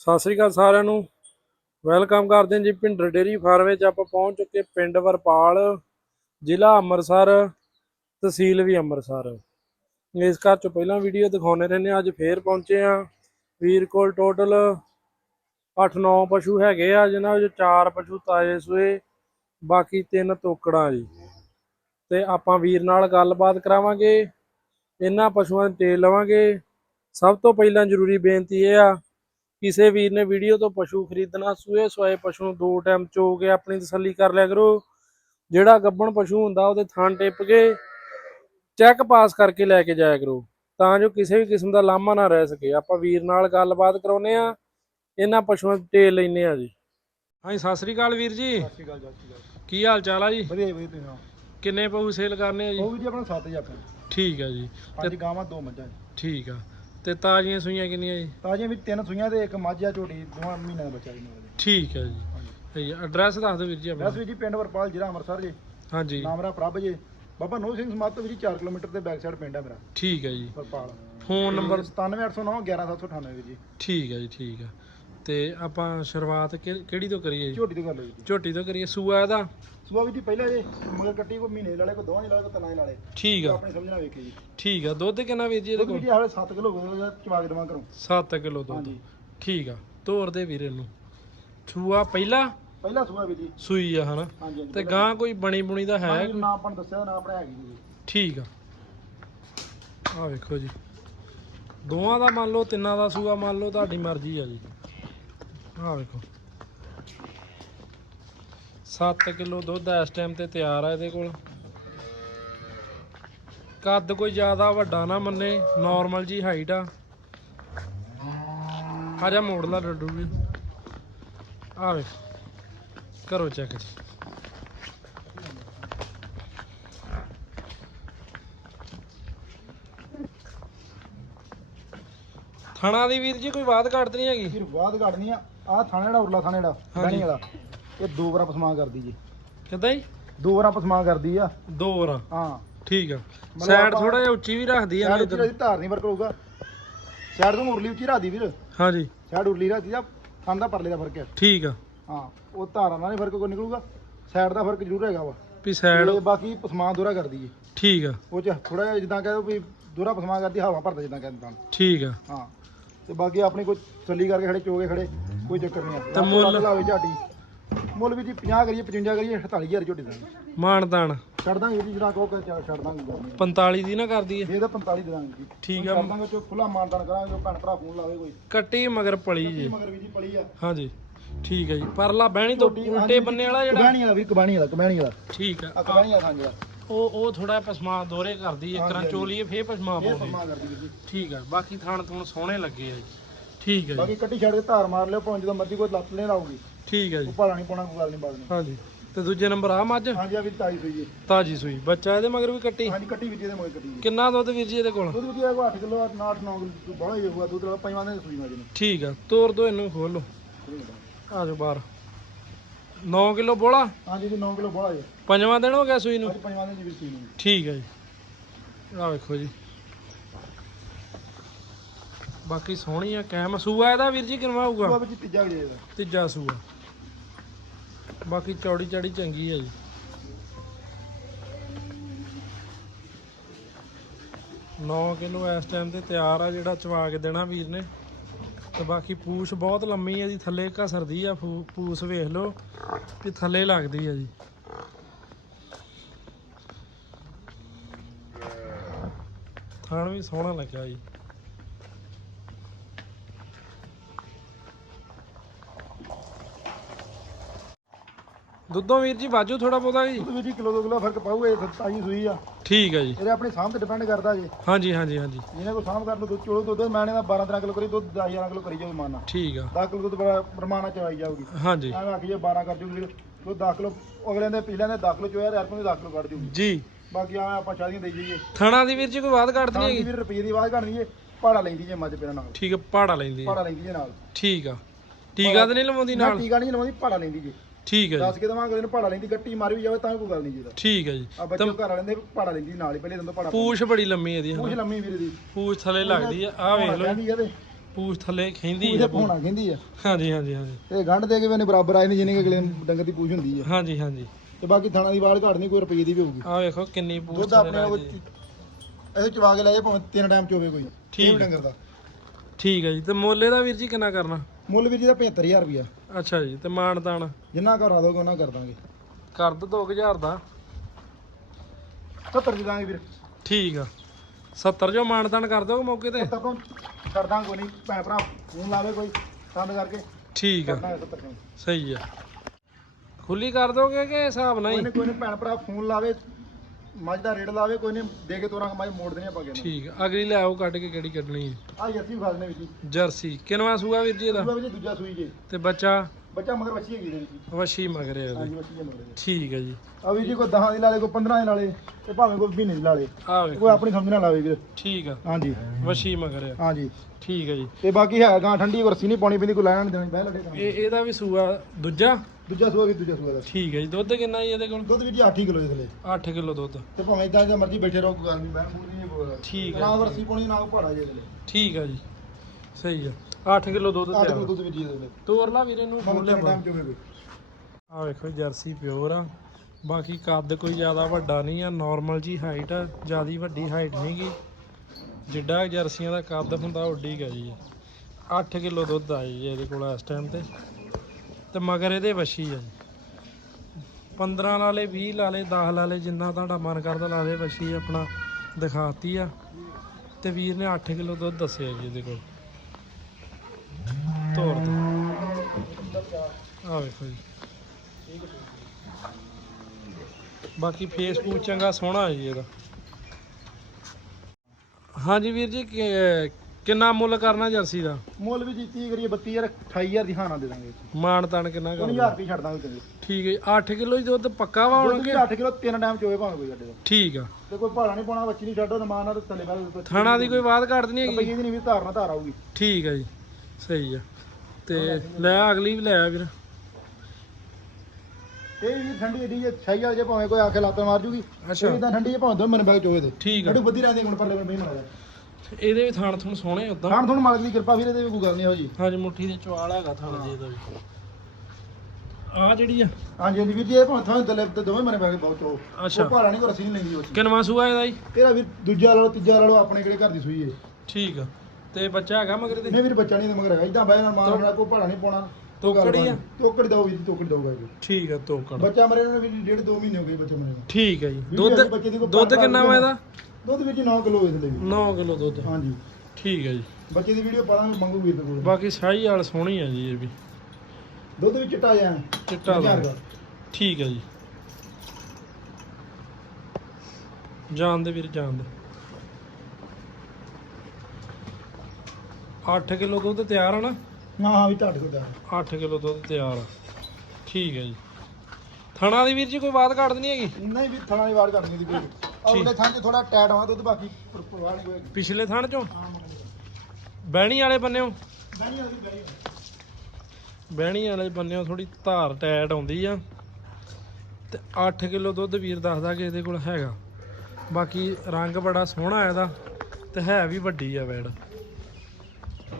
ਸਤਿ ਸ੍ਰੀ ਅਕਾਲ ਸਾਰਿਆਂ ਨੂੰ। ਵੈਲਕਮ ਕਰਦੇ ਹਾਂ ਜੀ ਭਿੰਡਰ ਡੇਰੀ ਫਾਰਮ ਵਿੱਚ। ਆਪਾਂ ਪਹੁੰਚ ਚੁੱਕੇ ਪਿੰਡ ਵਰਪਾਲ, ਜ਼ਿਲ੍ਹਾ ਅੰਮ੍ਰਿਤਸਰ, ਤਹਿਸੀਲ ਵੀ ਅੰਮ੍ਰਿਤਸਰ। ਇਸ ਘਰ ਚੋਂ ਪਹਿਲਾਂ ਵੀਡੀਓ ਦਿਖਾਉਣੇ ਰਹਿੰਦੇ ਹਾਂ। ਅੱਜ ਫੇਰ ਪਹੁੰਚੇ ਆ ਵੀਰ ਕੋਲ ਟੋਟਲ 8-9 ਪਸ਼ੂ ਹੈਗੇ ਆ, ਜਿਨ੍ਹਾਂ ਵਿੱਚ ਚਾਰ ਪਸ਼ੂ ਤਾਜ਼ੇ ਸੂਏ, ਬਾਕੀ ਤਿੰਨ ਤੋਕੜਾਂ ਜੀ। ਤੇ ਆਪਾਂ ਵੀਰ ਨਾਲ ਗੱਲਬਾਤ ਕਰਾਵਾਂਗੇ। ਇਹਨਾਂ ਪਸ਼ੂਆਂ ਦੀ ਡਿਟੇਲ ਲਵਾਂਗੇ। ਸਭ ਤੋਂ ਪਹਿਲਾਂ ਜ਼ਰੂਰੀ ਬੇਨਤੀ ਇਹ ਆ ਕਿਸੇ ਵੀਰ ਨੇ ਵੀਡੀਓ ਤੋਂ ਪਸ਼ੂ ਖਰੀਦਣਾ ਸੂਏ ਸੋਏ ਪਸ਼ੂ ਨੂੰ ਦੋ ਟਾਈਮ ਚੋ ਕੇ ਆਪਣੀ ਤਸੱਲੀ ਕਰ ਲਿਆ ਕਰੋ। ਜਿਹੜਾ ਗੱਬਣ ਪਸ਼ੂ ਹੁੰਦਾ ਉਹਦੇ ਥਣ ਟਿੱਪ ਕੇ ਚੈੱਕ ਪਾਸ ਕਰਕੇ ਲੈ ਕੇ ਜਾਇਆ ਕਰੋ। ਤਾਂ ਜੋ ਕਿਸੇ ਵੀ ਕਿਸਮ ਦਾ ਲਾਮਾ ਨਾ ਰਹਿ ਸਕੇ। ਆਪਾਂ ਵੀਰ ਨਾਲ ਗੱਲਬਾਤ ਕਰਾਉਨੇ ਆ ਇਹਨਾਂ ਪਸ਼ੂਆਂ ਦੀ ਡਿਟੇਲ ਲੈਨੇ ਆ ਜੀ। ਹਾਂਜੀ ਸਤਿ ਸ੍ਰੀ ਅਕਾਲ ਵੀਰ ਜੀ। ਸਤਿ ਸ਼੍ਰੀ ਅਕਾਲ ਜੀ ਸਤਿ ਸ਼੍ਰੀ ਅਕਾਲ। ਕੀ ਹਾਲ ਚਾਲ ਆ ਜੀ? ਵਧੀਆ ਜੀ ਵਧੀਆ ਤੁਸੀਂ ਸੁਣਾਓ? ਕਿੰਨੇ ਪਸ਼ੂ ਸੇਲ ਕਰਨੇ ਆ ਜੀ? ਉਹ ਵੀ ਜੀ ਆਪਣਾ ਸੱਤ ਜੀ ਆਪਣਾ ਠੀਕ ਆ ਜੀ। ਪੰਜ ਗਾਵਾਂ ਦੋ ਮੱਝਾਂ ਜੀ। ਠੀਕ ਆ। ਤੇ ਤਾਜ਼ੀਆਂ ਸੂਈਆਂ ਕਿੰਨੀਆਂ ਜੀ? ਤਾਜ਼ੀਆਂ ਵੀ ਤਿੰਨ ਸੂਈਆਂ ਤੇ ਇੱਕ ਮੱਝ ਆ ਝੋਟੀ ਦੋਵਾਂ ਮਹੀਨਿਆਂ ਦਾ ਬੱਚਾ ਜੀ ਨਾਲ ਠੀਕ ਆ ਜੀ। ਤੇ ਐਡਰੈਸ ਦੱਸ ਦਿਓ ਵੀਰ ਜੀ ਬਸ ਆਪਣਾ ਵੀ ਜੀ ਪਿੰਡ ਵਰਪਾਲ ਜ਼ਿਲ੍ਹਾ ਅੰਮ੍ਰਿਤਸਰ ਜੀ। ਹਾਂਜੀ। ਨਾਮਰਾ ਪ੍ਰਭ ਜੀ। ਬਾਬਾ ਨੋ ਸਿੰਘ ਸਮਾਧ ਤੋਂ ਵੀ ਜੀ 4 ਕਿਲੋਮੀਟਰ ਤੇ ਬੈਕ ਸਾਈਡ ਪਿੰਡ ਆ ਮੇਰਾ। ਠੀਕ ਹੈ ਜੀ। ਵਰਪਾਲ। ਫੋਨ ਨੰਬਰ 97809 11798 ਵੀਰ ਜੀ। ਠੀਕ ਹੈ ਜੀ ਠੀਕ ਹੈ। ਤੇ ਆਪਾਂ ਸ਼ੁਰੂਆਤ ਕਿ- ਕਿਹੜੀ ਤੋਂ ਕਰੀਏ ਜੀ? ਝੋਟੀ ਤੋਂ ਕਰ ਲਓ ਜੀ। ਝੋਟੀ ਤੋਂ ਕਰੀਏ। ਸੂਆ ਇਹਦਾ? ਸੁਬਾ ਵੀ ਜੀ ਪਹਿਲਾਂ ਜੀ ਮਗਰ ਕੱਟੀ ਕੋ ਮਹੀਨੇ ਲਾਲੇ ਕੋ ਦੋਵਾਂ ਦੇ ਲਾਲੇ ਕੋ ਤਨਾਏ ਲਾਲੇ। ਠੀਕ ਆ। ਆਪਣੇ ਸਮਝਣਾ ਵੇਖੇ ਜੀ। ਠੀਕ ਆ। ਦੁੱਧ ਕਿੰਨਾ ਵੀਰ ਜੀ ਇਹਦੇ ਕੋਲ? ਹਾਲੇ 7 ਕਿਲੋ ਹੋ ਗਿਆ ਚਵਾ ਕੇ ਦਵਾਂ ਕਰੂੰ। 7 ਕਿਲੋ ਦੁੱਧ। ਹਾਂਜੀ। ਠੀਕ ਆ। ਤੋਰ ਦੇ ਵੀਰੇ ਨੂੰ ਸੂਆ ਪਹਿਲਾ? ਪਹਿਲਾ ਸੁਬਾ ਵੀ ਜੀ। ਸੂਈ ਆ ਹਨਾ? ਹਾਂਜੀ ਹਾਂਜੀ ਤੇ ਗਾਂ ਕੋਈ ਬਣੀ ਬੁਣੀ ਦਾ ਹੈ ਨਾ ਆਪਾਂ ਨੂੰ ਦੱਸਿਆ ਨਾ ਆਪਣੇ ਹੈਗੀ ਜੀ। ਠੀਕ ਆ। ਆ ਵੇਖੋ ਜੀ। ਦੋਵਾਂ ਦਾ ਮੰਨ ਲਓ ਤਿੰਨਾਂ ਦਾ ਸੂਆ ਮੰਨ ਲਓ ਤੁਹਾਡੀ ਮਰਜ਼ੀ ਆ ਜੀ। ਆ ਵੇਖੋ। 7 ਕਿਲੋ ਦੁੱਧ ਇਸ ਟਾਈਮ ਤੇ ਤਿਆਰ ਆ ਇਹਦੇ ਕੋਲ। ਕੱਦ ਕੋਈ ਜ਼ਿਆਦਾ ਵੱਡਾ ਨਾ ਮੰਨੇ ਨਾਰਮਲ ਜੀ ਹਾਈਟ ਆ। ਆ ਜਾ ਮੋੜ ਲਾ ਡੱਡੂ ਵੀ। ਆ ਵੇਖ। ਕਰੋ ਚੈੱਕ ਜੀ। ਥਣਾ ਦੀ ਵੀਰ ਜੀ ਕੋਈ ਬਾਤ ਘੱਟ ਨਹੀਂ ਹੈਗੀ? ਫਿਰ ਬਾਅਦ ਕੱਢਣੀ ਆ। ਆਹ ਥਾਣੇ ਜਿਹੜਾ ਉਰਲਾ ਥਾਣੇ ਜਿਹੜਾ। ਬਣੀ ਵਾਲਾ। ਇਹ ਦੋ ਵਾਰਾਂ ਪਸਮਾ ਕਰਦੀ ਜੀ। ਕਿੱਦਾਂ ਜੀ? ਦੋ ਵਾਰਾਂ ਪਸਮਾ ਕਰਦੀ ਆ। ਦੋ ਵਾਰਾਂ? ਹਾਂ। ਠੀਕ ਆ। ਸਾਈਡ ਥੋੜਾ ਜਿਹਾ ਉੱਚੀ ਵੀ ਰੱਖਦੀ ਆ ਇੱਧਰ ਰਹੀ ਧਾਰ ਨਹੀਂ ਵਰਕ ਹੋਊਗਾ। ਸਾਈਡ ਤੋਂ ਉਰਲੀ ਉੱਚੀ ਰਾਦੀ ਵੀਰ। ਹਾਂਜੀ। ਸਾਈਡ ਉਰਲੀ ਰਾਦੀ ਆ ਥਾਂ ਦਾ ਪਰਲੇ ਦਾ ਫ਼ਰਕ ਹੈ ਠੀਕ ਆ। ਹਾਂ ਉਹ ਧਾਰਾਂ ਨਾਲ ਨਹੀਂ ਫ਼ਰਕ ਕੋਈ ਨਿਕਲੂਗਾ। ਸਾਈਡ ਦਾ ਫ਼ਰਕ ਜ਼ਰੂਰ ਹੈਗਾ ਵਾ। ਵੀ ਸਾਈਡ ਬਾਕੀ ਪਸਮਾ ਦੋਰਾ ਕਰਦੀ ਜੀ। ਠੀਕ ਆ। ਉਹ ਚ ਥੋੜਾ ਜਿਹਾ ਜਿੱਦਾਂ ਕਹਿੰਦੇ ਵੀ ਦੋਰਾ ਪਸਮਾ ਕਰਦੀ ਹਵਾ ਭਰਦਾ ਜਿੱਦਾਂ ਕਹਿੰਦੇ ਤਾਂ ਠੀਕ ਆ। ਹਾਂ। ਤੇ ਬਾਕੀ ਆਪਣੀ ਕੋਈ ਤਸੱਲੀ ਕਰਕੇ ਖੜੇ ਚੋਗੇ ਖੜੇ। ਕੋਈ ਚੱਕਰ ਨਹੀਂ ਆ। ਤੇ ਮੁੱਲ? ਲਾਵੇ ਝਾਟੀ। ਮੁੱਲ ਵੀ ਜੀ 50 ਕਰੀਏ 55 ਕਰੀਏ 48000 ਝੋਟੀ ਦਾਂਗੇ ਮਾਨਦਾਨ ਛੱਡ ਦਾਂਗੇ ਜੀ ਜਿਹੜਾ ਕਹੋ ਕਿ ਚੱਲ ਛੱਡ ਦਾਂਗੇ ਗਰਮੀ 45 ਦੀ ਨਾ ਕਰਦੀ ਹੈ ਇਹ ਤਾਂ 45 ਦੇ ਦਾਂਗੇ ਜੀ। ਠੀਕ ਆ। ਕਰ ਦਾਂਗੇ ਚੋ ਖੁੱਲਾ ਮਾਨਦਾਨ ਕਰਾਂਗੇ ਜੋ ਭੈਣ ਭਰਾ ਫੋਨ ਲਾਵੇ ਕੋਈ। ਕੱਟੀ ਮਗਰ ਪਲੀ ਜੀ। ਮਗਰ ਵੀ ਜੀ ਪਲੀ ਆ। ਹਾਂਜੀ। ਠੀਕ ਆ ਜੀ। ਪਰਲਾ ਬਹਿਣੀ ਤੋਂ ਉਲਟੇ ਬੰਨੇ ਵਾਲਾ ਜਿਹੜਾ? ਕਬਾਣੀ ਵਾਲਾ ਵੀ ਕਬਾਣੀ ਵਾਲਾ ਕਬਾਣੀ ਵਾਲਾ। ਠੀਕ ਆ। ਆ ਕਬਾਣੀ ਵਾਲਾ ਦਾ ਉਹ ਉਹ ਥੋੜਾ ਪਸਮਾ ਦੋਰੇ ਕਰਦੀ ਇੱਕ ਰਾਂ ਹਾਂਜੀ, ਚੋਲੀਏ ਫੇਰ ਪਸਮਾ ਇਹ ਪਾਉਂਦੀ। ਕਰਦੀ ਜੀ। ਠੀਕ ਆ। ਬਾਕੀ ਥਾਣ ਥੂਣ ਸੋਹਣੇ ਲੱਗੇ ਆ ਜੀ। ਠੀਕ ਜੀ। ਬਾਕੀ ਕੱਟੀ ਛੱਡ ਕੇ ਧਾਰ ਮਾਰ ਲਿਓ ਭਾਵੇਂ ਜਦੋਂ ਮਰਜ਼ੀ ਕੋਈ ਲੱਤ ਲੈ ਲਾਊਗੀ। ਠੀਕ ਆ ਜੀ। ਉਹ ਭਾਲਾ ਨਹੀਂ ਪਾਉਣਾ ਕੋਈ ਗੱਲ ਨਹੀਂ ਬਾਤ ਨਹੀਂ ਹਾਂਜੀ। ਤੇ ਦੂਜੇ ਨੰਬਰ ਆ ਮੱਝ? ਹਾਂਜੀ ਆ ਵੀ ਤਾਈ ਸੂਈ ਜੀ ਤਾਜੀ ਸੂਈ। ਬੱਚਾ ਇਹਦੇ ਮਗਰ ਵੀ ਕੱਟੀ? ਹਾਂਜੀ ਕੱਟੀ ਵੀ ਇਹਦੇ ਮਗਰ ਕੱਟੀ ਜੀ ਕਿੰਨਾ ਦੁੱਧ ਵੀਰ ਜੀ ਇਹਦੇ ਕੋਲ? ਦੁੱਧ ਵੀ ਹੈਗਾ 8 ਕਿਲੋ 8 9 ਕਿਲੋ ਬੜਾ ਹੀ ਹੋਊਗਾ ਦੁੱਧ ਪੰਜਵਾਂ ਦੇ ਸੂਈ ਮਾਜੀ ਠੀਕ ਆ ਤੋਰ ਦੋ ਇਹਨੂੰ ਖੋਲ। ਲਓ ਆ ਜਾਓ ਬਾਹਰ। 9 ਕਿਲੋ ਬੋਲਾ? ਹਾਂਜੀ ਜੀ 9 ਕਿਲੋ ਬੜਾ ਜੀ। ਪੰਜਵਾਂ ਦਿਨ ਹੋ ਗਿਆ ਸੂਈ ਨੂੰ? ਪੰਜਵਾਂ ਦੇ ਜੀ ਵੀ ਸੂਈ ਨੂੰ। ਠੀਕ ਹੈ ਜੀ। ਆ ਵੇਖੋ ਜੀ। ਬਾਕੀ ਸੋਹਣੀ ਆ ਕੈਮ ਸੂਆ ਇਹਦਾ ਵੀਰ ਜੀ ਕਿੰਨਾ ਹੋਊਗਾ ਵਿੱਚ ਤੀਜਾ ਵੀ ਇਹਦਾ। ਤੀਜਾ ਸੂਆ। ਬਾਕੀ ਚੌੜੀ ਚੜੀ ਚੰਗੀ ਹੈ ਜੀ। ਨੌ ਕਿਲੋ ਇਸ ਟਾਈਮ ਤੇ ਤਿਆਰ ਆ ਜਿਹੜਾ ਚਵਾ ਕੇ ਦੇਣਾ ਵੀਰ ਨੇ। ਤੇ ਬਾਕੀ ਪੂਛ ਬਹੁਤ ਲੰਮੀ ਹੈ ਜੀ ਥੱਲੇ ਘਸਰਦੀ ਆ ਪੂਛ ਵੇਖ ਲਓ ਤੇ ਥੱਲੇ ਲੱਗਦੀ ਆ ਜੀ। ਥਣ ਵੀ ਸੋਹਣਾ ਲੱਗਿਆ ਜੀ। ਦੁੱਧੋਂ ਵੀਰ ਜੀ ਬਾਜੂ ਥੋੜਾ ਬਹੁਤਾ ਜੀ। ਦੁੱਧ ਵਿੱਚ ਹੀ ਕਿਲੋ ਦੋ ਕਿਲੋ ਫ਼ਰਕ ਪਾਊਗਾ ਇਹ ਤਾਜੀ ਸੂਈ ਆ। ਠੀਕ ਹੈ ਜੀ। ਇਹਦੇ ਆਪਣੀ ਤੇ ਡਿਪੈਂਡ ਕਰਦਾ ਜੀ। ਹਾਂਜੀ ਹਾਂਜੀ ਹਾਂਜੀ। ਜਿਹਨੇ ਕੋ ਸਾਂਭ ਕਰ ਲਓ ਦੁੱਧ ਚੋਲੋ ਦੁੱਧ ਮੈਨੇ ਦਾ 12 13 ਕਿਲੋ ਕਰੀ ਦੁੱਧ 10 11 ਕਿਲੋ ਕਰੀ ਜਾਓ ਮਾਨਾ ਠੀਕ ਆ। 10 ਕਿਲੋ ਦੁੱਧ ਬੜਾ ਰਮਾਨਾ ਚਵਾਈ ਜਾਊਗੀ। ਹਾਂਜੀ। ਐਵੇਂ ਆਖੀਏ 12 ਕਰ ਜੂਗੀ ਦੁੱਧ 10 ਕਿਲੋ ਅਗਲੇ ਦੇ ਪਿਛਲੇ ਦੇ 10 ਕਿਲੋ ਚੋਇਆ ਯਾਰ ਕੋਈ 10 ਕਿਲੋ ਕੱਢ ਜੂਗੀ। ਜੀ। ਬਾਕੀ ਆ ਆਪਾਂ ਚਾਹੀਆਂ ਦੇਈ ਜਾਈਏ। ਥਣਾ ਦੀ ਵੀਰ ਜੀ ਕੋਈ ਬਾਤ ਹਾਂਜੀ ਹੈਗੀ? ਵੀਰ ਰੁਪਈਏ ਦੀ ਆਵਾਜ਼ ਘੜਨੀ ਏ ਪਾੜਾ ਲੈਂਦੀ ਜੇ ਮੱਝ ਪੇਰਾ ਨਾਲ। ਠੀਕ ਆ ਪਹਾੜਾ ਲੈਂਦੀ ਹੈ। ਪਾੜਾ ਲੈਂਦੀ ਜੇ ਨਾਲ। ਠੀਕ ਆ। ਟੀਕਾ ਤਾਂ ਨਹੀਂ ਲਵਾਉਂਦੀ ਨਾ ਨਾਲ? ਟੀਕਾ ਨਹੀਂ ਲਵਾਉਂਦੀ ਪਾੜਾ ਲੈਂਦੀ ਜੇ। ਠੀਕ ਹੈ ਜੀ। ਦੱਸ ਕੇ ਦਵਾਂਗੇ ਇਹਨੂੰ ਪਾੜਾ ਲੈਂਦੀ ਗੱਟੀ ਮਾਰ ਵੀ ਜਾਵੇ ਤਾਂ ਵੀ ਕੋਈ ਗੱਲ ਨਹੀਂ ਜੀ ਇਹਦਾ। ਠੀਕ ਹੈ ਜੀ। ਆ ਬੱਚੇ ਘਰ ਵਾਲਿਆਂ ਦੇ ਪਾੜਾ ਲੈਂਦੀ ਨਾਲ ਹੀ ਪਹਿਲੇ ਦਿਨ ਤੋਂ ਪਾੜਾ ਪੂਛ ਬੜੀ ਲੰਮੀ ਇਹਦੀ ਪੂਛ ਲੰਮੀ ਵੀਰ ਦੀ। ਪੂਛ ਥੱਲੇ ਲੱਗਦੀ ਆ ਆ ਵੇਖ ਲਓ ਕਹਿੰਦੀ ਇਹਦੇ ਪੂਛ ਥੱਲੇ ਖੈਂਦੀ ਆ। ਪੋਣਾ ਕਹਿੰਦੀ ਆ। ਹਾਂਜੀ ਹਾਂਜੀ ਹਾਂਜੀ। ਇਹ ਗੰਢ ਦੇ ਕੇ ਵੀ ਉਹਨੇ ਬਰਾਬਰ ਆਏ ਨਹੀਂ ਜਿੰਨੀ ਕਿ ਅਗਲੇ ਡੰਗਰ ਦੀ ਪੂਛ ਹੁੰਦੀ ਆ। ਹਾਂਜੀ ਹਾਂਜੀ। ਤੇ ਬਾਕੀ ਥਾਣਾ ਦੀ ਵਾਲ ਘਾਟ ਨਹੀਂ ਕੋਈ ਰੁਪਈਏ ਦੀ ਵੀ ਹੋਊਗੀ। ਆ ਵੇਖੋ ਕਿੰਨੀ ਪੂਛ ਦੁੱਧ ਆਪਣੇ ਉਹ। ਇਹ ਚਵਾ ਕੇ ਲੈ ਜਾ ਭਾਵੇਂ ਤਿੰਨ ਟਾਈਮ ਚੋਵੇ ਕੋਈ ਠੀਕ ਡੰਗਰ ਦਾ। ਠੀਕ ਹੈ ਜੀ। ਤੇ ਮੁੱਲ ਇਹਦਾ ਵੀਰ ਜੀ ਕਿੰਨਾ ਕਰਨਾ? ਮੁੱਲ ਵੀ ਜਿਹਦਾ 75000 ਰੁਪਿਆ ਅੱਛਾ ਜੀ ਤੇ ਮਾਨ ਤਾਨ ਜਿੰਨਾ ਕਰਾ ਦੋਗੇ ਉਹਨਾਂ ਕਰ ਦਾਂਗੇ। ਕਰ ਦੋ 2000 ਦਾ। 70 ਦੇ ਦਾਂਗੇ ਵੀਰ। ਠੀਕ ਆ। 70 ਜੋ ਮਾਨ ਤਾਨ ਕਰ ਦੋਗੇ ਮੌਕੇ ਤੇ? ਕਰ ਦਾਂਗੇ ਕੋਈ ਨਹੀਂ ਭੈਣ ਭਰਾ ਫੋਨ ਲਾਵੇ ਕੋਈ ਕੰਮ ਕਰਕੇ। ਠੀਕ ਆ। ਕਰਨਾ 70 ਨੂੰ ਸਹੀ ਆ। ਖੁੱਲੀ ਕਰ ਦੋਗੇ ਕਿ ਹਿਸਾਬ ਕੋਈ ਨਹੀਂ? ਕੋਈ ਨਹੀਂ ਭੈਣ ਭਰਾ ਫੋਨ ਲਾਵੇ ਮੱਝ ਦਾ ਰੇਟ ਲਾਵੇ ਕੋਈ ਨਹੀਂ ਦੇ ਕੇ ਤੋਰਾਂਗੇ ਮੱਝ ਮੋੜ ਦੇਣੀ ਆਪਾਂ ਕਹਿੰਦੇ ਠੀਕ ਆ ਅਗਲੀ ਲੈ ਆਓ ਕੱਢ ਕੇ ਕਿਹੜੀ ਕੱਢਣੀ ਹੈ ਆ ਜੱਸੀ ਖਾਦਨੇ ਵਿੱਚ ਜੀ। ਜਰਸੀ ਕਿਨਵਾ ਸੂਆ ਵੀਰ ਜੀ ਇਹਦਾ? ਦੂਜਾ ਵਿੱਚ ਦੂਜਾ ਸੂਈ ਜੀ। ਤੇ ਬੱਚਾ? ਬੱਚਾ ਮਗਰ ਬੱਚੀ ਹੈਗੀ ਵਿੱਚ ਵਸ਼ੀ ਮਗਰੇ ਇਹਦੇ ਹਾਂਜੀ ਮਗਰ। ਠੀਕ ਹੈ ਜੀ। ਆ ਵੀ ਜੀ ਕੋਈ 10 ਦੀ ਲਾ ਲੇ ਕੋਈ 15 ਦੀ ਲਾ ਲੇ ਤੇ ਭਾਵੇਂ ਕੋਈ ਮਹੀਨੇ ਦੀ ਲਾ ਲੇ। ਆ ਕੋਈ ਆਪਣੀ ਸਮਝ ਨਾਲ ਲਾਵੇ ਵੀਰ। ਠੀਕ ਆ। ਹਾਂਜੀ। ਵਸ਼ੀ ਮਗਰੇ ਹਾਂਜੀ। ਠੀਕ ਹੈ ਜੀ। ਤੇ ਬਾਕੀ ਹੈ ਗਾਂ ਠੰਡੀ ਵਰਸੀ ਨਹੀਂ ਪਾਉਣੀ ਪੈਂਦੀ ਕੋਈ ਲੈਣਾ ਨਹੀਂ ਦੇਣੀ ਬਹਿ ਕੰਮ। ਇਹ ਇਹਦਾ ਵੀ ਸੂਆ ਦੂਜਾ? ਦੂਜਾ ਸੂਆ ਵੀ ਦੂਜਾ ਸੂਆ ਦਾ। ਠੀਕ ਹੈ ਜੀ। ਦੁੱਧ ਕਿੰਨਾ ਜੀ ਇਹਦੇ ਕੋਲ? ਦੁੱਧ ਵੀ ਜੀ 8 ਕਿਲੋ ਦੇ ਥਲੇ। 8 ਕਿਲੋ ਦੁੱਧ। ਤੇ ਭਾਵੇਂ ਇਦਾਂ ਜੇ ਮਰਜ਼ੀ ਬੈਠੇ ਰਹੋ ਕੋਈ ਗੱਲ ਨਹੀਂ ਬਹਿਣ ਬੂਣ ਨਹੀਂ ਬੋਲ ਠੀਕ ਹੈ ਨਾ ਵਰਸੀ ਪਾਉਣੀ ਨਾ ਕੋਈ ਭਾੜਾ ਜੇ ਥਲੇ। ਠੀਕ ਆ ਜੀ। ਸਹੀ ਆ। 8 ਕਿਲੋ ਦੁੱਧ 8 ਤੇ ਕਿਲੋ ਦੁੱਧ ਵੀ ਜੀ ਦੇ ਤੋਰ ਲਾ ਵੀਰੇ ਨੂੰ ਮਗਰ ਬੋਲਿਆ ਟਾਈਮ ਚੋਵੇ ਕੋਈ ਆ ਵੇਖੋ ਜਰਸੀ ਪਿਓਰ ਆ। ਬਾਕੀ ਕੱਦ ਕੋਈ ਜ਼ਿਆਦਾ ਵੱਡਾ ਨਹੀਂ ਆ ਨਾਰਮਲ ਜੀ ਹਾਈਟ ਆ ਜਿਆਦੀ ਵੱਡੀ ਹਾਈਟ ਨਹੀਂਗੀ ਜਿੱਡਾ ਜਰਸੀਆਂ ਦਾ ਕੱਦ ਹੁੰਦਾ ਉੱਡੀ ਗਾ ਜੀ। 8 ਕਿਲੋ ਦੁੱਧ ਆ ਜੀ ਇਹਦੇ ਕੋਲ ਇਸ ਟਾਈਮ ਤੇ। ਤੇ ਮਗਰ ਇਹਦੇ ਵਸ਼ੀ ਆ ਜੀ। 15 ਲਾਲੇ 20 ਲਾਲੇ 10 ਲਾਲੇ ਜਿੰਨਾ ਤੁਹਾਡਾ ਮਨ ਕਰਦਾ ਲਾਲੇ ਵਸ਼ੀ ਆਪਣਾ ਦਿਖਾਤੀ ਆ। ਤੇ ਵੀਰ ਨੇ 8 ਕਿਲੋ ਦੁੱਧ ਦੱਸਿਆ ਜੀ ਇਹਦੇ ਕੋਲ। ਤੋਰ ਦੋ। ਆ ਵੇਖੋ ਜੀ। ਬਾਕੀ ਫੇਸਬੁੱਕ ਚੰਗਾ ਸੋਹਣਾ ਹੈ ਜੀ ਇਹਦਾ। ਹਾਂਜੀ ਵੀਰ ਜੀ ਕਿ- ਕਿੰਨਾ ਮੁੱਲ ਕਰਨਾ ਜਰਸੀ ਦਾ? ਮੁੱਲ ਵੀ ਜੀ 30 ਕਰੀਏ 32000 28000 ਦੀ ਹਾਨਾ ਦੇ ਦਾਂਗੇ ਮਾਨ ਤਾਨ ਕਿੰਨਾ ਕਰਨਾ? 1000 ਰੁਪਏ ਛੱਡ ਦਾਂਗੇ ਠੀਕ ਹੈ 8 ਕਿਲੋ ਹੀ ਦੁੱਧ ਪੱਕਾ ਵਾ ਹੁਣ ਵੀ ਕਿ 8 ਕਿਲੋ ਤਿੰਨ ਟਾਈਮ ਚੋਵੇ ਭਾਵੇਂ ਕੋਈ ਸਾਡੇ ਦਾ ਠੀਕ ਆ। ਤੇ ਕੋਈ ਭਾੜਾ ਨਹੀਂ ਪਾਉਣਾ ਬੱਚੀ ਨਹੀਂ ਛੱਡੋ ਨਮਾਨ ਨਾਲ ਥੱਲੇ ਬਹਿ ਥਾਣਾ ਦੀ ਕੋਈ ਬਾਤ ਘਾਟ ਨਹੀਂ ਹੈਗੀ? ਰੁਪਈਏ ਦੀ ਨਹੀਂ ਵੀ ਧਾਰਨਾ ਧਾਰ ਆਊਗੀ। ਠੀਕ ਹੈ ਜੀ। ਸਹੀ ਆ। ਤੇ ਲੈ ਆ ਅਗਲੀ ਵੀ ਲੈ ਆ ਵੀਰ। ਇਹ ਵੀ ਠੰਡੀ ਏਡੀ ਜੇ ਛਾਈ ਵਾਲੇ ਜੇ ਭਾਵੇਂ ਕੋਈ ਆਖੇ ਲੱਤ ਮਾਰ ਜੂਗੀ। ਅੱਛਾ। ਇਹ ਇਦਾਂ ਠੰਡੀ ਜੇ ਭਾਵੇਂ ਦੋ ਮਨ ਬੈਗ ਚੋਵੇ ਤੇ ਠੀਕ ਆ। ਬੱਦੀ ਰਹਿੰਦੀ ਹੁਣ ਪਰਲੇ ਬਈ ਮਾਰਾ ਇਹਦੇ ਵੀ ਥਾਣ ਥੁਣ ਸੋਹਣੇ ਉਦਾਂ। ਖਾਣ ਤੁਹਾਨੂੰ ਮਾਲਕ ਦੀ ਕਿਰਪਾ ਵੀਰੇ ਤੇ ਵੀ ਕੋਈ ਗੱਲ ਨਹੀਂ ਹੋ ਜੀ। ਹਾਂਜੀ ਮੁੱਠੀ ਦੇ ਚਵਾਲ ਹੈਗਾ ਥਾਣ ਜੀ ਇਹਦਾ ਵੀ। ਆ ਜਿਹੜੀ ਆ। ਹਾਂਜੀ ਹਾਂਜੀ ਵੀਰ ਜੀ ਇਹ ਭਾਵੇਂ ਥਾਂ ਥੱਲੇ ਤੇ ਦੋਵੇਂ ਮਨੇ ਬੈਗ ਬਹੁਤ ਚੋ ਅੱਛਾ। ਉਹ ਭਾੜਾ ਨਹੀਂ ਕੋਈ ਰਸੀ ਨਹੀਂ ਲੈਂਦੀ ਉਹ ਚੀਜ਼। ਕਿੰਨਵਾਂ ਸੂਆ ਇਹਦਾ ਜੀ? ਇਹਦਾ ਵੀ ਦੂਜਾ ਲਾ ਲਓ ਤੀਜਾ ਲਾ ਲਓ ਆਪਣੇ ਕਿਹੜੇ ਘਰ ਦੀ ਸੂਈ ਏ। ਠੀਕ ਆ। ਤੇ ਬੱਚਾ ਹੈਗਾ ਮਗਰ ਦੇ ਨਹੀਂ ਵੀਰ ਬੱਚਾ ਨਹੀਂ ਮਗਰ ਹੈਗਾ। ਇਦਾਂ ਬਾਏ ਨਾਲ ਮਾਰ ਬਣਾ ਕੋਈ ਭਾੜਾ ਨਹੀਂ ਪਾਉਣਾ। ਤੋਕੜੀ ਆ? ਤੋਕੜੀ ਦੋ ਵੀਰ ਤੋਕੜੀ ਦਊਗਾ ਜੀ ਠੀਕ ਆ ਤੋਕੜ। ਬੱਚਾ ਮਰੇ ਨੂੰ ਵੀ ਡੇਢ ਦੋ ਮਹੀਨੇ ਹੋ ਗਏ ਬੱਚੇ ਮਰੇ ਨੂੰ। ਠੀਕ ਹੈ ਜੀ। ਜੀ, ਦੁੱਧ ਦੁੱਧ ਕਿੰਨਾ ਵਾ ਇਹਦਾ ਦੁੱਧ ਵਿੱਚ 9 ਕਿਲੋ ਇਹਦੇ ਲਈ। 9 ਕਿਲੋ ਦੁੱਧ। ਹਾਂਜੀ। ਠੀਕ ਹੈ ਜੀ। ਬੱਚੇ ਦੀ ਵੀਡੀਓ ਪਾਵਾਂਗੇ ਮੰਗੂ ਵੀਰ ਕੋਲ। ਬਾਕੀ ਸਾਈ ਵਾਲ ਸੋਹਣੀ ਆ ਜੀ ਇਹ ਵੀ। ਦੁੱਧ ਵੀ ਚਿੱਟਾ ਹੈ। ਚਿੱਟਾ। ਠੀਕ ਹੈ ਜੀ। ਜਾਣ ਦੇ ਵੀਰ ਜਾਣ 8 ਕਿਲੋ ਦੁੱਧ ਤਿਆਰ ਆ ਨਾ? ਹਾਂ ਹਾਂ ਵੀ ਢੱਡ ਕੋਦਾ 8 ਕਿਲੋ ਦੁੱਧ ਤਿਆਰ ਆ। ਠੀਕ ਹੈ ਜੀ। ਥਣਾ ਦੀ ਵੀਰ ਜੀ ਕੋਈ ਬਾਤ ਘਾਟ ਨਹੀਂ ਹੈਗੀ? ਨਹੀਂ ਵੀ ਥਾਣਾ ਦੀ ਵਾਰ ਕਰਨੀ ਦੀ ਕੋਈ ਉਹਦੇ ਥਾਂ 'ਚ ਥੋੜਾ ਟੈਟ ਆਵਾ ਦੁੱਧ ਬਾਕੀ ਪਰਵਾਹ ਨਹੀਂ ਕੋਈ ਪਿਛਲੇ ਥਣ ਚੋਂ? ਹਾਂ ਬਹਿਣੀ ਵਾਲੇ ਬੰਨਿਓ। ਬਣੀ ਉਹਦੀ ਬਣੀ ਬਹਿਣੀ ਵਾਲੇ ਬੰਨਿਓ ਥੋੜੀ ਧਾਰ ਟੈਟ ਆਉਂਦੀ ਆ। ਤੇ 8 ਕਿਲੋ ਦੁੱਧ ਵੀਰ ਦੱਸਦਾ ਕਿ ਇਹਦੇ ਕੋਲ ਹੈਗਾ। ਬਾਕੀ ਰੰਗ ਬੜਾ ਸੋਹਣਾ ਇਹਦਾ ਤੇ ਹੈ ਵੀ ਵੱਡੀ ਆ ਵੈੜ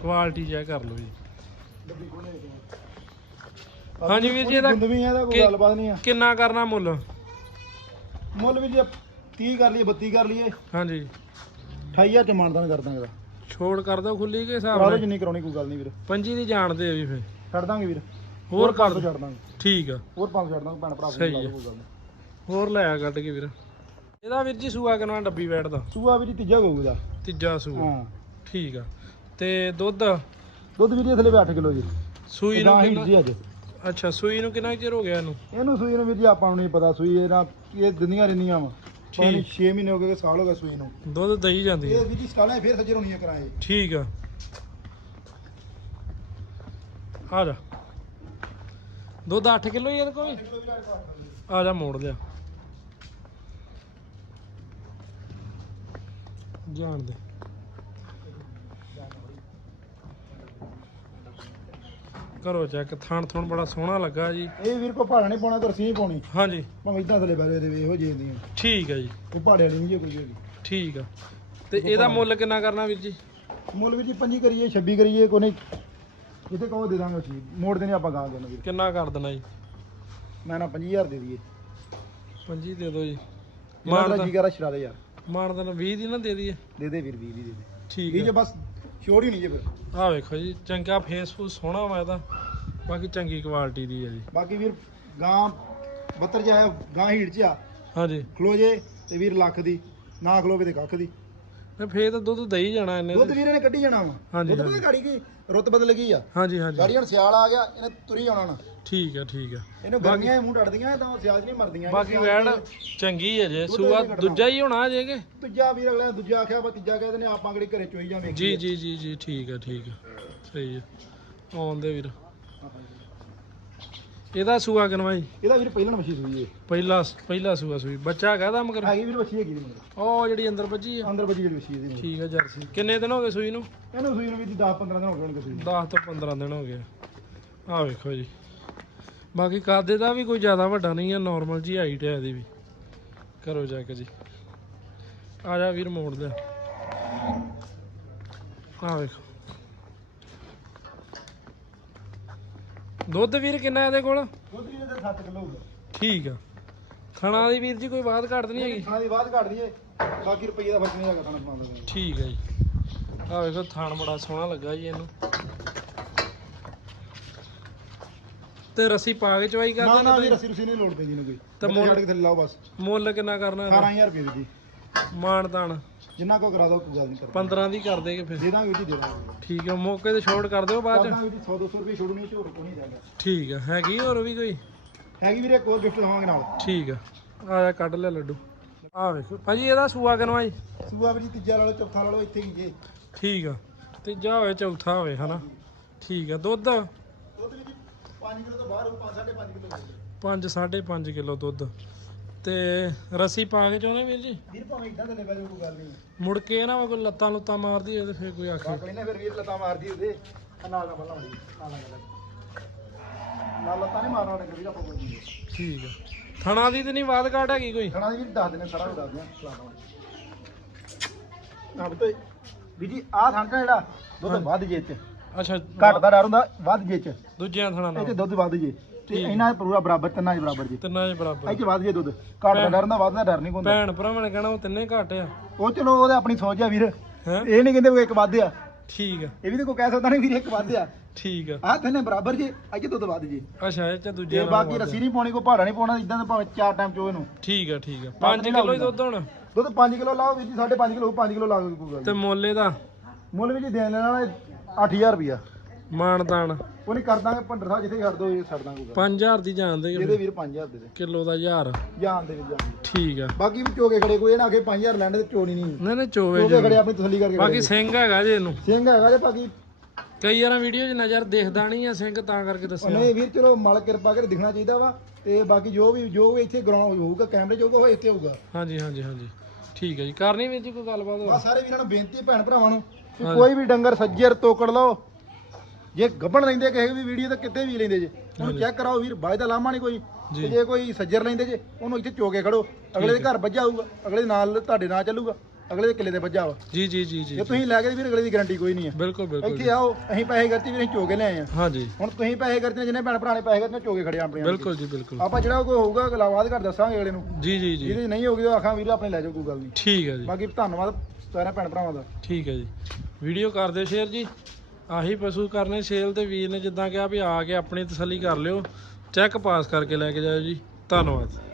ਕੁਆਲਿਟੀ ਚੈੱਕ ਕਰ ਲਓ ਜੀ। ਹਾਂਜੀ ਵੀਰ ਜੀ, ਇਹਦਾ ਕੋਈ ਕਿ- ਗੱਲਬਾਤ ਨਹੀਂ ਆ। ਕਿੰਨਾ ਕਰਨਾ ਮੁੱਲ? ਮੁੱਲ ਵੀ ਜੇ 30 ਕਰ ਲਈਏ 32 ਕਰ ਲਈਏ। ਹਾਂਜੀ। 28000 ਚ ਮਾਨਦਾਨ ਕਰ ਦਾਂਗੇ ਦਾ ਛੋੜ ਕਰ ਦਿਓ ਖੁੱਲੀ ਕੇ ਹਿਸਾਬ ਨਾਲ। ਜਿੰਨੀ ਕਰਾਉਣੀ ਕੋਈ ਗੱਲ ਨਹੀਂ ਵੀਰ। ਪੰਜੀ ਦੀ ਜਾਣਦੇ ਆ ਵੀ ਫੇ ਛੱਡ ਦਾਂਗੇ ਵੀਰ। ਹੋਰ ਕਰ ਪੰਜ ਛੱਡ ਦਾਂਗੇ। ਠੀਕ ਆ। ਹੋਰ ਪੰਜ ਛੱਡ ਦਾਂਗੇ ਭੈਣ ਭਰਾ ਸਹੀ ਕੋਈ ਹੈ। ਗੱਲ ਨਹੀਂ। ਹੋਰ ਲੈ ਆ ਕੱਢ ਕੇ ਵੀਰ। ਇਹਦਾ ਵੀਰ ਜੀ ਸੂਆ ਕਿੰਨਾ ਡੱਬੀ ਬੈਠਦਾ? ਸੂਆ ਵੀ ਜੀ ਤੀਜਾ ਗਊ ਦਾ ਤੀਜਾ ਸੂਆ। ਹਾਂ। ਠੀਕ ਆ। ਤੇ ਦੁੱਧ? ਦੁੱਧ ਵੀ ਜੀ ਥਲੇ 8 ਕਿਲੋ ਜੀ। ਸੂਈ ਨੂੰ ਕਿੰਨਾ ਜੀ ਅੱਜ। ਅੱਛਾ ਸੂਈ ਨੂੰ ਕਿੰਨਾ ਚਿਰ ਹੋ ਗਿਆ ਇਹਨੂੰ? ਇਹਨੂੰ ਸੂਈ ਨੂੰ ਵੀਰ ਜੀ ਆਪਾਂ ਨੂੰ ਨਹੀਂ ਪਤਾ ਸੂਈ ਇਹ ਨਾ ਇਹ ਦਿੰਦੀਆਂ ਰਹਿੰਦੀਆਂ ਵਾ। ਪਾਣੀ 6 ਮਹੀਨੇ ਹੋ ਗਏ ਸਾਲ ਹੋ ਗਿਆ ਸੂਈ ਨੂੰ। ਦੁੱਧ ਦਈ ਜਾਂਦੀ ਹੈ। ਇਹ ਵੀਰ ਜੀ ਸਟਾਲਾਂ ਫੇਰ ਸੱਜਰ ਹੋਣੀਆਂ ਕਰਾਏ ਠੀਕ ਆ। ਆ ਜਾ। ਦੁੱਧ 8 ਕਿਲੋ ਹੀ ਇਹਦੇ ਕੋਲ? ਆ ਜਾ ਮੋੜ ਲਿਆ। ਜਾਣ ਦੇ। ਕਰੋ ਚੈੱਕ ਥਣ ਥਣ ਬੜਾ ਸੋਹਣਾ ਲੱਗਾ ਜੀ। ਇਹ ਵੀਰ ਕੋ ਭਾੜਾ ਨਹੀਂ ਪਾਉਣਾ ਤੇ ਰਸੀ ਨਹੀਂ ਪਾਉਣੀ। ਹਾਂਜੀ। ਭਾਵੇਂ ਇਦਾਂ ਥਲੇ ਬਹਿ ਦੇ ਇਹੋ ਜਿਹੇ ਦੀਆਂ ਠੀਕ ਆ ਜੀ। ਕੋਈ ਭਾੜੇ ਵਾਲੀ ਨਹੀਂ ਜੀ ਕੋਈ ਵੀ ਠੀਕ ਆ। ਤੇ ਇਹਦਾ ਮੁੱਲ ਕਿੰਨਾ ਕਰਨਾ ਵੀਰ ਜੀ? ਮੁੱਲ ਵੀ ਜੀ 25 ਕਰੀਏ 26 ਕਰੀਏ ਕੋਈ ਨਹੀਂ। ਜਿੱਥੇ ਕਹੋ ਦੇ ਦਾਂਗੇ ਅਸੀਂ। ਮੋੜ ਦੇਣੇ ਆਪਾਂ ਗਾਂ ਦੇ ਵੀਰ। ਕਿੰਨਾ ਕਰ ਦੇਣਾ ਜੀ? ਮੈਂ ਨਾ 25000 ਦੇ ਦਈਏ। 25 ਦੇ ਦਿਓ ਜੀ। ਮਾਰ ਦਾ ਜੀ ਕਰਾ ਛੜਾ ਦੇ ਯਾਰ। ਮਾਰ ਦੇਣਾ 20 ਦੀ ਨਾ ਦੇ ਦਈਏ। ਦੇ ਦੇ ਵੀਰ 20 ਦੀ ਦੇ ਦੇ। ਠੀਕ ਹੈ ਜੇ ਬਸ ਛੋੜ ਹੀ ਨਹੀਂ ਜੇ ਫਿਰ। ਆਹ ਵੇਖੋ ਜੀ ਚੰਗਾ ਫੇਸ ਫੂਸ ਸੋਹਣਾ ਵਾ ਇਹਦਾ ਬਾਕੀ ਚੰਗੀ ਕੁਆਲਿਟੀ ਦੀ ਹੈ ਜੀ। ਬਾਕੀ ਵੀਰ ਗਾਂ 72 ਜਾਇਆ ਗਾਂ ਹੀੜ ਚ ਆ ਹਾਂਜੀ। ਖਲੋ ਜੇ ਤੇ ਵੀਰ ਲੱਖ ਦੀ ਨਾ ਖਲੋਵੇ ਤੇ ਕੱਖ ਦੀ। ਤੇ ਫੇਰ ਤਾਂ ਦੁੱਧ ਦਈ ਜਾਣਾ ਇਹਨੇ ਦੁੱਧ ਵੀਰ ਇਹਨੇ ਕੱਢੀ ਜਾਣਾ ਵਾ। ਹਾਂਜੀ, ਦੁੱਧ ਪਤਾ ਗਾੜੀ ਕੀ ਰੁੱਤ ਬਦਲ ਗਈ ਆ। ਹਾਂਜੀ ਹਾਂਜੀ। ਗਾੜੀ ਹੁਣ ਸਿਆਲ ਆ ਗਿਆ ਇਹਨੇ ਤੁਰੀ ਜਾਣਾ ਨਾ। ਠੀਕ ਹੈ ਠੀਕ ਹੈ ਇਹਨੂੰ ਗਰਮੀਆਂ ਇਹ ਮੂੰਹ ਡੜਦੀਆਂ ਤਾਂ ਸਿਆਲ 'ਚ ਨਹੀਂ ਮਰਦੀਆਂ ਬਾਕੀ ਵੈੜ ਚੰਗੀ ਹੈ ਜੇ ਸੂਆ ਦੂਜਾ ਹੀ ਹੋਣਾ ਜੇਗੇ ਦੂਜਾ ਵੀਰ ਅਗਲਾ ਦੂਜਾ ਆਖਿਆ ਵਾ ਤੀਜਾ ਕਹਿੰਦੇ ਨੇ ਆਪਾਂ ਕਿਹੜੀ ਘਰੇ ਚੋਈ ਜਾਵੇਂ ਜੀ ਜੀ ਜੀ ਜੀ ਠੀਕ ਹੈ ਠੀਕ ਹੈ ਸਹੀ ਹੈ ਆਉਂਦੇ ਵੀਰ। ਇਹਦਾ ਸੂਆ ਕਨਵਾਈ ਇਹਦਾ ਵੀਰ ਪਹਿਲਾਂ ਮੱਛੀ ਸੂਈ ਏ। ਪਹਿਲਾ ਪਹਿਲਾ ਸੂਆ ਸੂਈ। ਬੱਚਾ ਕਹਦਾ ਮਗਰ? ਹੈਗੀ ਵੀਰ ਮੱਛੀ ਹੈਗੀ ਦੀ ਮਗਰ। ਉਹ ਜਿਹੜੀ ਅੰਦਰ ਵੱਜੀ ਆ। ਅੰਦਰ ਵੱਜੀ ਜਿਹੜੀ ਮੱਛੀ ਇਹਦੀ ਠੀਕ ਹੈ ਜਰਸੀ। ਕਿੰਨੇ ਦਿਨ ਹੋ ਗਏ ਸੂਈ ਨੂੰ? ਇਹਨੂੰ ਸੂਈ ਨੂੰ ਵੀ 10 15 ਦਿਨ ਹੋ ਗਏ ਹੋਣਗੇ ਸੂਈ ਨੂੰ। 10 ਤੋਂ 15 ਦਿਨ ਹੋ ਗਏ। ਆਹ ਵੇਖੋ ਜੀ। ਬਾਕੀ ਕਾਦੇ ਦਾ ਵੀ ਕੋਈ ਜ਼ਿਆਦਾ ਵੱਡਾ ਨਹੀਂ ਹੈ ਨਾਰਮਲ ਜੀ ਹਾਈਟ ਹੈ ਇਹਦੀ ਵੀ। ਕਰੋ ਚੈੱਕ ਜੀ। ਆ ਜਾ ਵੀਰ ਮੋੜ ਦੇ। ਆਹ ਵੇਖੋ। ਦੁੱਧ ਵੀਰ ਕਿੰਨਾ ਇਹਦੇ ਕੋਲ? ਦੁੱਧ ਵੀ ਇਹਦੇ 7 ਕਿਲੋ ਹੋਊਗਾ। ਠੀਕ ਆ। ਥਣਾ ਦੀ ਵੀਰ ਜੀ ਕੋਈ ਬਾਤ ਘੱਟ ਨਹੀਂ ਹੈਗੀ? ਖਾਣਾ ਦੀ ਬਾਅਦ ਘੱਟ ਦਈਏ ਬਾਕੀ ਰੁਪਈਏ ਦਾ ਫ਼ਰਕ ਨਹੀਂ ਹੈਗਾ ਖਾਣਾ ਪਾਉਂਦਾ ਠੀਕ ਹੈ ਜੀ। ਆਹ ਵੇਖੋ ਥਣ ਬੜਾ ਸੋਹਣਾ ਲੱਗਾ ਜੀ ਇਹਨੂੰ। ਤੇ ਰੱਸੀ ਪਾ ਕੇ ਚਵਾਈ ਨਾ ਕਰਦੇ ਨਾ ਨੇ ਵੀਰ ਅਸੀਂ ਰੁਸੀ ਨਹੀਂ ਲੋੜ ਪੈਂਦੀ ਨੂੰ ਕੋਈ। ਤਾਂ ਤਾਂ ਮੁੱਲ- ਛੱਡ ਕੇ ਥੱਲੇ ਲਾਓ ਬਸ। ਮੁੱਲ ਕਿੰਨਾ ਕਰਨਾ ਇਹਦਾ? 18000 ਰੁਪਏ ਦੀ ਤਾਣ। ਜਿੰਨਾ ਕੋ ਕਰਾ ਦੋ ਕੋਈ ਗੱਲ ਨਹੀਂ ਕਰ। 15 ਦੀ ਕਰ ਦੇਗੇ ਫਿਰ। ਦੇ ਦਾਂਗੇ ਜੀ ਦੇ ਦਾਂਗੇ ਠੀਕ ਹੈ ਮੌਕੇ ਤੇ ਛੋੜ ਕਰ ਦਿਓ ਬਾਅਦ ਚ। ਕਰਦਾਂਗੇ ਜੀ 100 200 ਰੁਪਏ ਛੋੜਨੀ ਝੋੜ ਕੋ ਨਹੀਂ ਜਾਏਗਾ। ਠੀਕ ਹੈ ਹੈਗੀ ਹੋਰ ਵੀ ਕੋਈ? ਹੈਗੀ ਵੀਰੇ ਹੋਰ ਗਿਫਟ ਦਵਾਂਗੇ ਨਾਲ। ਠੀਕ ਆ ਆ ਜਾ ਕੱਢ ਲੈ ਲੱਡੂ। ਆ ਵੇਖੋ ਭਾਜੀ ਇਹਦਾ ਸੂਆ ਕਿਨਵਾ ਜੀ? ਸੂਆ ਵੀ ਜੀ ਤੀਜਾ ਲਾ ਲਓ ਚੌਥਾ ਲਾ ਲਓ ਇੱਥੇ ਹੀ ਜੇ। ਠੀਕ ਆ ਤੀਜਾ ਹੋਵੇ ਚੌਥਾ ਹੋਵੇ ਹਨਾ? ਠੀਕ ਆ ਦੁੱਧ? ਦੁੱਧ ਵੀ ਜੀ 5 ਕਿਲੋ ਤੋਂ ਬਾਹਰ ਹੋ 5 5.5 ਕਿਲੋ 5 5.5 ਕਿਲੋ ਦੁੱਧ। ਤੇ ਰੱਸੀ ਪਾ ਕੇ ਚਾਹੁੰਦੇ ਵੀਰ ਜੀ? ਵੀਰ ਭਾਵੇਂ ਇਦਾਂ ਦੇ ਲੈ ਬੈਜੋ ਕੋਈ ਗੱਲ ਨਹੀਂ। ਮੁੜ ਕੇ ਨਾ ਕੋਈ ਲੱਤਾਂ ਲੁੱਤਾਂ ਮਾਰਦੀ ਹੋਵੇ ਤੇ ਫਿਰ ਕੋਈ ਆਖੇ। ਬਾਕੀ ਨੇ ਫਿਰ ਵੀਰ ਲਤਾ ਮਾਰਦੀ ਉਹਦੇ ਨਾਲ ਨਾ ਬੱਲਾ ਮਾਰੀ ਨਾਲ ਨਾ ਗੱਲ ਨਾਲ ਲਤਾ ਨਹੀਂ ਮਾਰਨਾ ਉਹਨੇ ਵੀਰ ਆਪਾਂ ਕੋਈ ਨਹੀਂ। ਠੀਕ ਆ। ਥਣਾ ਦੀ ਤੇ ਨਹੀਂ ਬਾਤ ਘਾਟ ਹੈਗੀ ਕੋਈ? ਖਾਣਾ ਵੀ ਦੱਸ ਦਿੰਦੇ ਸਾਰਾ ਕੁਝ ਦੱਸ ਦਿਆਂ ਚਲਾ ਦਵਾਂ ਬਤੇ ਵੀ ਜੀ ਆਹ ਥਾਂਟਾ ਜਿਹੜਾ ਦੁੱਧ ਵੱਧ ਜੇ ਚ ਅੱਛਾ। ਘੱਟ ਦਾ ਡਰ ਹੁੰਦਾ ਵੱਧ ਜੇ ਚ ਦੂਜਿਆਂ ਥਣਾ ਇਹ ਨਾਲ। ਚ ਦੁੱਧ ਵੱਧ ਜੇ। ਤੇ ਇਹਨਾਂ ਪੂਰਾ ਬਰਾਬਰ ਤਿੰਨਾਂ ਚ ਬਰਾਬਰ ਜੇ। ਤਿੰਨਾਂ ਦੇ ਬਰਾਬਰ। ਇਹ ਚ ਵੱਧ ਜੇ ਦੁੱਧ। ਘੱਟ ਦਾ ਡਰ ਹੁੰਦਾ ਵੱਧ ਦਾ ਡਰ ਨਹੀਂ ਹੁੰਦਾ। ਭੈਣ ਭਰਾਵਾਂ ਨੇ ਕਹਿਣਾ ਉਹ ਤਿੰਨੇ ਘੱਟ ਆ। ਉਹ ਚਲੋ ਉਹਦੇ ਆਪਣੀ ਸੋਚ ਆ ਵੀਰ। ਇਹ ਨਹੀਂ ਕਹਿੰਦੇ ਵੀ ਇੱਕ ਵੱਧ ਆ। ਠੀਕ ਆ। ਇਹ ਵੀ ਤਾਂ ਕੋਈ ਕਹਿ ਸਕਦਾ ਨਹੀਂ ਵੀਰ ਇੱਕ ਵੱਧ ਆ। ਠੀਕ ਆ। ਆਹ ਤਿੰਨੇ ਬਰਾਬਰ ਜੇ ਅੱਜ ਦੁੱਧ ਵੱਧ ਜੇ। ਅੱਛਾ ਇਹ ਚ ਦੂਜਿਆਂ ਨਾਲ ਬਾਕੀ ਰੱਸੀ ਨਹੀਂ ਪਾਉਣੀ ਕੋਈ ਪਹਾੜਾ ਨਹੀਂ ਪਾਉਣਾ ਇਦਾਂ ਤਾਂ ਭਾਵੇਂ ਚਾਰ ਟਾਈਮ ਚੋ ਇਹਨੂੰ ਠੀਕ ਆ ਠੀਕ ਆ। 5 ਕਿਲੋ ਹੀ ਦੁੱਧ ਹੁਣ? ਦੁੱਧ 5 ਕਿਲੋ ਲਾਓ ਵੀਰ ਜੀ 5.5 ਕਿਲੋ 5 ਕਿਲੋ ਲਾ ਕੇ ਕੋਈ ਗੱਲ ਤੇ ਮੁੱਲ ਇਹਦਾ। ਮੁੱਲ ਵੀ ਜੀ ਦੇਣ ਲੈਣ ਵਾਲਾ 8000 ਰੁਪਿਆ ਮਾਨਦਾਨ। ਉਹ ਨਹੀਂ ਕਰ ਦਾਂਗੇ ਭੰਡਰ ਸਾਹਿਬ ਜਿੱਥੇ ਛੱਡ ਦੋ ਇਹ ਛੱਡ ਦਾਂਗੇ। ਕੋਈ ਗੱਲ 5000 ਦੀ ਜਾਣਦੇ। ਇਹਦੇ ਵੀਰ 5000 ਦੇ ਦੇ। ਕਿਲੋ ਦਾ 1000 ਜਾਨ ਦੇ ਵਿੱਚ ਜਾਨ ਠੀਕ ਆ। ਬਾਕੀ ਵੀ ਚੋਗੇ ਖੜੇ ਕੋਈ ਇਹ ਨਾ ਆਖੇ 5000 ਲੈਣੇ ਤੇ ਚੋਣੀ ਨਹੀਂ। ਨਹੀਂ ਨਹੀਂ ਚੋਵੇ ਜੀ ਖੜੇ ਆਪਣੀ ਤਸੱਲੀ ਕਰਕੇ ਬਾਕੀ ਸਿੰਘ ਹੈਗਾ ਜੇ ਇਹਨੂੰ। ਸਿੰਘ ਹੈਗਾ ਜੇ ਬਾਕੀ ਕਈ ਵਾਰਾਂ ਵੀਡੀਓ 'ਚ ਨਜ਼ਰ ਦਿਖਦਾ ਨਹੀਂ ਆ ਸਿੰਘ ਤਾਂ ਕਰਕੇ ਦੱਸਿਆ। ਨਹੀਂ ਵੀਰ ਚਲੋ ਮਾਲਕ ਕਿਰਪਾ ਕਰਕੇ ਦਿਖਣਾ ਚਾਹੀਦਾ ਵਾ। ਤੇ ਬਾਕੀ ਜੋ ਵੀ ਜੋ ਵੀ ਇੱਥੇ ਗਰਾਊਂਡ ਹੋਊਗਾ ਕੈਮਰੇ 'ਚ ਹੋਊਗਾ ਉਹ ਇੱਥੇ ਹੋਊਗਾ। ਹਾਂਜੀ ਹਾਂਜੀ ਹਾਂਜੀ। ਠੀਕ ਹੈ ਜੀ। ਕਰਨੀ ਵੀਰ ਜੀ ਕੋਈ ਗੱਲਬਾਤ ਹੋਰ? ਬਸ ਸਾਰੇ ਵੀਰਾਂ ਨੂੰ ਬੇਨਤੀ ਹੈ ਭੈਣ ਭਰਾਵਾਂ ਨੂੰ ਕਿ ਕੋਈ ਵੀ ਡੰਗਰ ਸੱਜਰ ਤੋਕੜ ਲਓ। ਜੇ ਗੱਬਣ ਲੈਂਦੇ ਕਿਸੇ ਵੀ ਵੀਡੀਓ ਤਾਂ ਕਿਤੇ ਵੀ ਲੈਂਦੇ ਜੇ ਉਹਨੂੰ ਚੈੱਕ ਕਰਾਓ ਵੀਰ ਬਾਈ ਦਾ ਲਾਮਾ ਨਹੀਂ ਕੋਈ। ਤੇ ਜੇ ਕੋਈ ਸੱਜਰ ਲੈਂਦੇ ਜੇ ਉਹਨੂੰ ਇੱਥੇ ਚੋਕੇ ਖੜੋ। ਅਗਲੇ ਦੇ ਘਰ ਵੱਜਾ ਹੋਊਗਾ ਅਗਲੇ ਦੇ ਨਾਲ ਤੁਹਾਡੇ ਨਾਲ ਚੱਲੂਗਾ ਅਗਲੇ ਦੇ ਕਿੱਲੇ ਤੇ ਵੱਜਾ ਵਾ। ਜੀ ਜੀ ਜੀ ਜੀ ਜੇ ਤੁਸੀਂ ਲੈ ਕੇ ਵੀਰ ਅਗਲੇ ਦੀ ਗਾਰੰਟੀ ਕੋਈ ਨਹੀਂ ਹੈ। ਬਿਲਕੁਲ ਬਿਲਕੁਲ ਇੱਥੇ ਆਓ ਅਸੀਂ ਪੈਸੇ ਕਰਤੀ ਵੀਰ ਅਸੀਂ ਚੋਕੇ ਲੈ ਆਏ ਆ ਹਾਂਜੀ। ਹੁਣ ਤੁਸੀਂ ਪੈਸੇ ਕਰਤੇ ਜਿੰਨੇ ਭੈਣ ਭਰਾ ਨੇ ਪੈਸੇ ਕਰਤੇ ਚੋਕੇ ਖੜੇ ਆਪਣੇ ਬਿਲਕੁਲ ਜੀ ਬਿਲਕੁਲ। ਆਪਾਂ ਜਿਹੜਾ ਕੋਈ ਹੋਊਗਾ ਗਲਾਵਾਦ ਘਰ ਦੱਸਾਂਗੇ ਅਗਲੇ ਨੂੰ। ਜੀ ਜੀ ਜੀ। ਜਿਹਦੇ ਨਹੀਂ ਹੋਊਗੀ ਉਹ ਆਖਾਂ ਵੀਰ ਆਪਣੇ ਲੈ ਜਾਓ ਕੋਈ ਗੱਲ ਨਹੀਂ। ਠੀਕ ਹੈ ਜੀ। ਬਾਕੀ ਧੰਨਵਾਦ ਸਾਰਿਆਂ ਭੈਣ ਭਰਾਵਾਂ ਦਾ। ਠੀਕ ਹੈ ਜੀ। ਵੀਡੀਓ ਕਰ ਦਿਓ ਸ਼ੇਅਰ ਜੀ। ਆਹੀ ਪਸ਼ੂ ਕਰਨੇ ਸੇਲ ਤੇ ਵੀਰ ਨੇ ਜਿੱਦਾਂ ਕਿਹਾ ਵੀ ਆ ਕੇ ਆਪਣੀ ਤਸੱਲੀ ਕਰ ਲਿਓ, ਚੈੱਕ ਪਾਸ ਕਰਕੇ ਲੈ ਕੇ ਜਾਇਓ ਜੀ। ਧੰਨਵਾਦ।